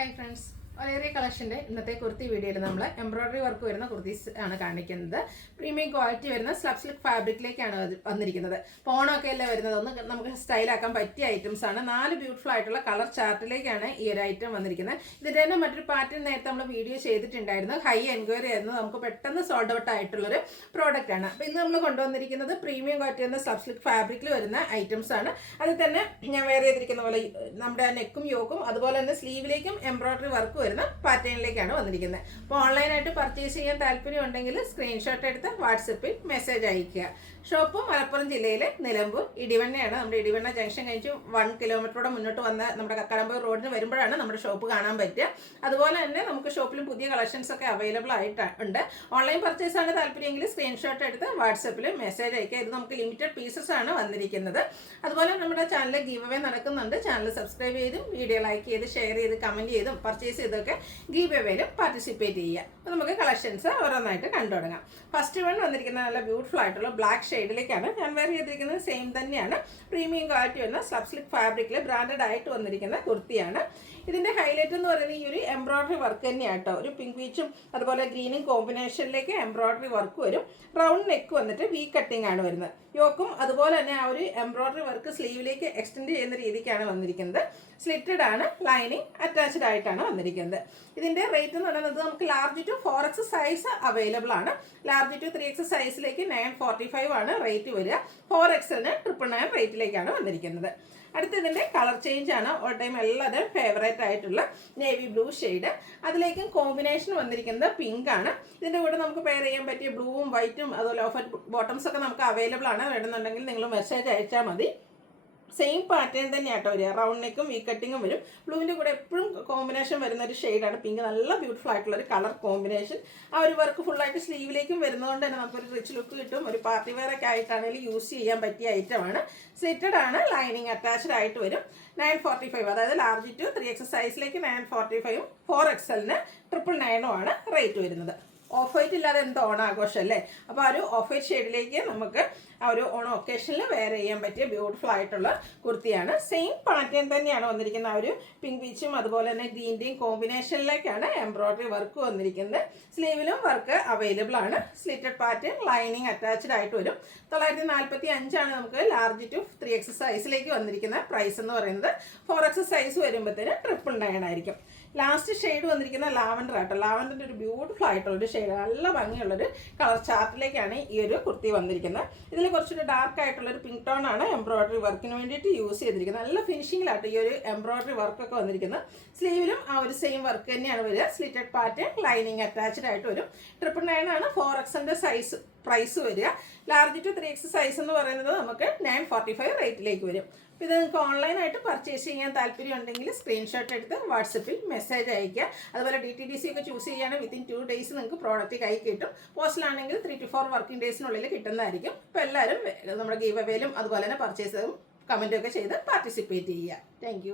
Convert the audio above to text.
Hi friends. Olere collection ഇന്നത്തെ കുർത്തി വീഡിയോയിൽ നമ്മൾ എംബ്രോയിഡറി വർക്ക് വരുന്ന കുർത്തീസ് ആണ് കാണിക്കുന്നത്. പ്രീമിയം ക്വാളിറ്റി വരുന്ന സ്ലബ് സിൽക്ക് ഫാബ്രിക്കിലേക്കാണ് വന്നിരിക്കുന്നത്. പോണൊക്കെ അല്ലേ വരുന്നത്, ഒന്ന് നമുക്ക് സ്റ്റൈലാക്കാൻ പറ്റിയ ഐറ്റംസ് ആണ്. 4 ബ്യൂട്ടിഫുൾ ആയിട്ടുള്ള കളർ ചാർട്ടിലേക്കാണ് ഈ ഒരു ഐറ്റം വന്നിരിക്കുന്നത്. ഇതിന്റെ തന്നെ മറ്റൊരു പാറ്റേൺ നേരത്തെ നമ്മൾ വീഡിയോ ചെയ്തിട്ടുണ്ടായിരുന്നു. ഹൈ എൻക്വയറി ആയിരുന്നു, നമുക്ക് പെട്ടെന്ന് സോൾഡ് ഔട്ട് ആയിട്ടുള്ളൊരു പ്രോഡക്റ്റ് ആണ്. അപ്പോൾ ഇന്ന് നമ്മൾ കൊണ്ടുവന്നിരിക്കുന്നത് പ്രീമിയം ക്വാളിറ്റി വരുന്ന സ്ലബ് സിൽക്ക് ഫാബ്രിക്കിൽ വരുന്ന ഐറ്റംസ് ആണ്. അതിൽ തന്നെ ഞാൻ വേറെ ചെയ്തിരിക്കുന്ന പോലെ നമ്മുടെ നെക്കും യോക്കും അതുപോലെ തന്നെ സ്ലീവിലേക്കും എംബ്രോയിഡറി വർക്ക് വരുന്ന പാറ്റേണിലേക്കാണ് വന്നിരിക്കുന്നത്. അപ്പോൾ ഓൺലൈനായിട്ട് പർച്ചേസ് ചെയ്യാൻ താല്പര്യം ഉണ്ടെങ്കിൽ സ്ക്രീൻഷോട്ട് എടുത്ത് വാട്സപ്പിൽ മെസ്സേജ് അയയ്ക്കുക. ഷോപ്പ് മലപ്പുറം ജില്ലയിലെ നിലമ്പൂർ ഇടിവണ്ണയാണ്. നമ്മുടെ ഇടിവണ്ണ ജംഗ്ഷൻ കഴിച്ച് 1 കിലോമീറ്ററോടെ മുന്നോട്ട് വന്ന നമ്മുടെ കക്കാടമ്പൂർ റോഡിന് വരുമ്പോഴാണ് നമ്മുടെ ഷോപ്പ് കാണാൻ പറ്റുക. അതുപോലെ തന്നെ നമുക്ക് ഷോപ്പിലും പുതിയ കളക്ഷൻസ് ഒക്കെ അവൈലബിൾ ആയിട്ടുണ്ട്. ഓൺലൈൻ പർച്ചേസ് ആണ് താല്പര്യമെങ്കിൽ സ്ക്രീൻഷോട്ട് എടുത്ത് വാട്സപ്പിൽ മെസ്സേജ് അയക്കുക. ഇത് നമുക്ക് ലിമിറ്റഡ് പീസസ് ആണ് വന്നിരിക്കുന്നത്. അതുപോലെ നമ്മുടെ ചാനലിൽ ഗീവ് അവേ നടക്കുന്നുണ്ട്. ചാനൽ സബ്സ്ക്രൈബ് ചെയ്തും വീഡിയോ ലൈക്ക് ചെയ്ത് ഷെയർ ചെയ്ത് കമൻറ്റ് ചെയ്തും പർച്ചേസ് ചെയ്തൊക്കെ ഗീവ് അവേയിലും പാർട്ടിസിപ്പേറ്റ് ചെയ്യുക. അപ്പോൾ നമുക്ക് കളക്ഷൻസ് ഓരോന്നായിട്ട് കണ്ടു തുടങ്ങാം. ഫസ്റ്റ് വൺ വന്നിരിക്കുന്നത് നല്ല ബ്യൂട്ടിഫുൾ ആയിട്ടുള്ള ബ്ലാക്ക് ഷെയ്ഡിലേക്കാണ്. ഞാൻ വേറെ ചെയ്തിരിക്കുന്നത് സെയിം തന്നെയാണ്. പ്രീമിയം ക്വാളിറ്റി വരുന്ന സ്ലബ് സിൽക്ക് ഫാബ്രിക്കിൽ ബ്രാൻഡഡ് ആയിട്ട് വന്നിരിക്കുന്ന കുർത്തിയാണ്. ഇതിൻ്റെ ഹൈലൈറ്റ് എന്ന് പറയുന്നത് ഈ ഒരു എംബ്രോയിഡറി വർക്ക് തന്നെയാണ് കേട്ടോ. ഒരു പിങ്ക് പീച്ചും അതുപോലെ ഗ്രീനും കോമ്പിനേഷനിലേക്ക് എംബ്രോയിഡറി വർക്ക് വരും. റൗണ്ട് നെക്ക് വന്നിട്ട് വി കട്ടിംഗ് ആണ് വരുന്നത്. യോക്കും അതുപോലെ തന്നെ ആ ഒരു എംബ്രോയിഡറി വർക്ക് സ്ലീവിലേക്ക് എക്സ്റ്റെൻഡ് ചെയ്യുന്ന രീതിക്കാണ് വന്നിരിക്കുന്നത്. സ്ലിറ്റഡ് ആണ്, ലൈനിങ് അറ്റാച്ച്ഡ് ആയിട്ടാണ് വന്നിരിക്കുന്നത്. ഇതിൻ്റെ റേറ്റ് എന്ന് പറയുന്നത് നമുക്ക് large to 4X size available ആണ്. ലാർജ് ടു 3X സൈസിലേക്ക് 945 ആണ് റേറ്റ് വരിക. 4Xന് 999 റേറ്റിലേക്കാണ് വന്നിരിക്കുന്നത്. അടുത്ത ഇതിൻ്റെ കളർ ചേഞ്ച് ആണ്. ഓൾ ടൈം എല്ലാവരും ഫേവറേറ്റ് ആയിട്ടുള്ള നേവി ബ്ലൂ ഷെയ്ഡ്. അതിലേക്കും കോമ്പിനേഷൻ വന്നിരിക്കുന്നത് പിങ്ക് ആണ്. ഇതിൻ്റെ കൂടെ നമുക്ക് പെയർ ചെയ്യാൻ പറ്റിയ ബ്ലൂവും വൈറ്റും അതുപോലെ ഓഫ് ബോട്ടംസ് ഒക്കെ നമുക്ക് അവൈലബിൾ ആണ്. വേണമെന്നുണ്ടെങ്കിൽ നിങ്ങൾ മെസ്സേജ് അയച്ചാൽ മതി. സെയിം പാറ്റേൺ തന്നെയാട്ടോ വരിക. റൗണ്ട് നെക്കും വി കട്ടിങ്ങും വരും. ബ്ലൂവിൻ്റെ കൂടെ എപ്പോഴും കോമ്പിനേഷൻ വരുന്ന ഒരു ഷെയ്ഡാണ് പിങ്ക്. നല്ല ബ്യൂട്ടിഫുൾ ആയിട്ടുള്ള ഒരു കളർ കോമ്പിനേഷൻ. ആ ഒരു വർക്ക് ഫുള്ളായിട്ട് സ്ലീവിലേക്കും വരുന്നതുകൊണ്ട് തന്നെ നമുക്കൊരു റിച്ച് ലുക്ക് കിട്ടും. ഒരു പാർട്ടി വെയർ ഒക്കെ ആയിട്ടാണെങ്കിലും യൂസ് ചെയ്യാൻ പറ്റിയ ഐറ്റമാണ്. സ്ലിറ്റഡ് ആണ്, ലൈനിങ് അറ്റാച്ച്ഡ് ആയിട്ട് വരും. 945, അതായത് ലാർജ് ടു 3X സൈസിലേക്ക് 945, 4XLന് 999 ആണ് റേറ്റ് വരുന്നത്. ഓഫ് വൈറ്റ് ഇല്ലാതെ എന്ത് ഓണാഘോഷം അല്ലേ. അപ്പോൾ ആ ഒരു ഓഫ് വൈറ്റ് ഷെയ്ഡിലേക്ക് നമുക്ക് ആ ഒരു ഓണം ഒക്കേഷനിൽ വെയർ ചെയ്യാൻ പറ്റിയ ബ്യൂട്ടിഫുൾ ആയിട്ടുള്ള കുർത്തിയാണ്. സെയിം പാറ്റേൺ തന്നെയാണ് വന്നിരിക്കുന്നത്. ആ ഒരു പിങ്ക് പീച്ചും അതുപോലെ തന്നെ ഗ്രീൻ്റെയും കോമ്പിനേഷനിലേക്കാണ് എംബ്രോയിഡറി വർക്ക് വന്നിരിക്കുന്നത്. സ്ലീവിലും വർക്ക് അവൈലബിൾ ആണ്. സ്ലിറ്റഡ് പാറ്റേൺ, ലൈനിങ് അറ്റാച്ച്ഡ് ആയിട്ട് വരും. 945 ആണ് നമുക്ക് ലാർജ് ടു 3X സൈസിലേക്ക് വന്നിരിക്കുന്ന പ്രൈസ് എന്ന് പറയുന്നത്. 4X സൈസ് വരുമ്പോഴത്തേന് 999 ആയിരിക്കും. ലാസ്റ്റ് ഷെയ്ഡ് വന്നിരിക്കുന്ന ലാവൻഡർ ആട്ടോ. ലാവൻഡറിൻ്റെ ഒരു ബ്യൂട്ടിഫുൾ ആയിട്ടുള്ളൊരു ഷെയ്ഡ്, നല്ല ഭംഗിയുള്ളൊരു കളർ ചാർട്ടിലേക്കാണ് ഈ ഒരു കുർത്തി വന്നിരിക്കുന്നത്. ഇതിൽ കുറച്ചൊരു ഡാർക്ക് ആയിട്ടുള്ളൊരു പിങ്ക് ടോൺ ആണ് എംബ്രോയിഡറി വർക്കിന് വേണ്ടിയിട്ട് യൂസ് ചെയ്തിരിക്കുന്നത്. നല്ല ഫിനിഷിങ്ങിലാട്ടോ ഈ ഒരു എംബ്രോയിഡറി വർക്കൊക്കെ വന്നിരിക്കുന്നത്. സ്ലീവിലും ആ ഒരു സെയിം വർക്ക് തന്നെയാണ് വരിക. സ്ലിറ്റഡ് പാറ്റേൺ, ലൈനിങ് അറ്റാച്ച്ഡ് ആയിട്ട് വരും. 999 ആണ് 4Xൻ്റെ സൈസ് പ്രൈസ് വരിക. ലാർജ് ടു 3X സൈസ് എന്ന് പറയുന്നത് നമുക്ക് 945 റേറ്റിലേക്ക് വരും. അപ്പോൾ ഇത് നിങ്ങൾക്ക് ഓൺലൈനായിട്ട് പർച്ചേസ് ചെയ്യാൻ താല്പര്യം ഉണ്ടെങ്കിൽ സ്ക്രീൻഷോട്ട് എടുത്ത് വാട്സപ്പിൽ മെസ്സേജ് അയയ്ക്കുക. അതുപോലെ DTDC ഒക്കെ ചൂസ് ചെയ്യുകയാണെങ്കിൽ വിത്തിൻ 2 ഡേയ്സ് നിങ്ങൾക്ക് പ്രോഡക്റ്റ് കൈ കിട്ടും. പോസ്റ്റിലാണെങ്കിൽ 3 to 4 വർക്കിംഗ് ഡേയ്സിനുള്ളിൽ കിട്ടുന്നതായിരിക്കും. അപ്പോൾ എല്ലാവരും നമ്മുടെ ഗീവ് അവേയിലും അതുപോലെ തന്നെ പർച്ചേസും കമൻറ്റൊക്കെ ചെയ്ത് പാർട്ടിസിപ്പേറ്റ് ചെയ്യുക. താങ്ക്